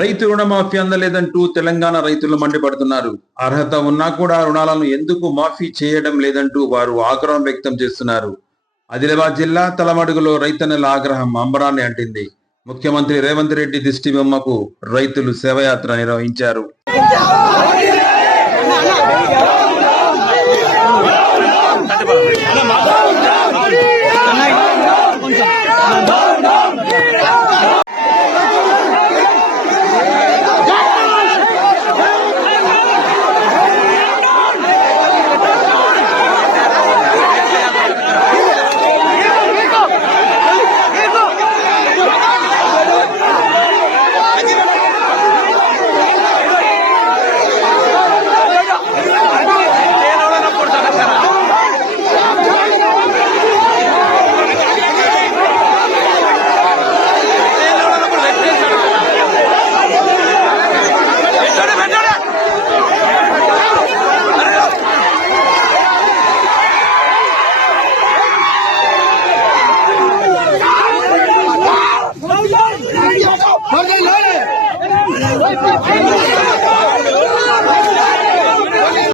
రైతు రుణమాఫీ అందలేదంటూ తెలంగాణ రైతులు మండిపడుతున్నారు. అర్హత ఉన్నా కూడా రుణాలను ఎందుకు మాఫీ చేయడం లేదంటూ వారు ఆగ్రహం వ్యక్తం చేస్తున్నారు. ఆదిలాబాద్ జిల్లా తలమడుగులో రైతన్నల ఆగ్రహం అంబరాన్ని అంటింది. ముఖ్యమంత్రి రేవంత్ రెడ్డి దిష్టి బొమ్మకు రైతులు శవయాత్ర నిర్వహించారు.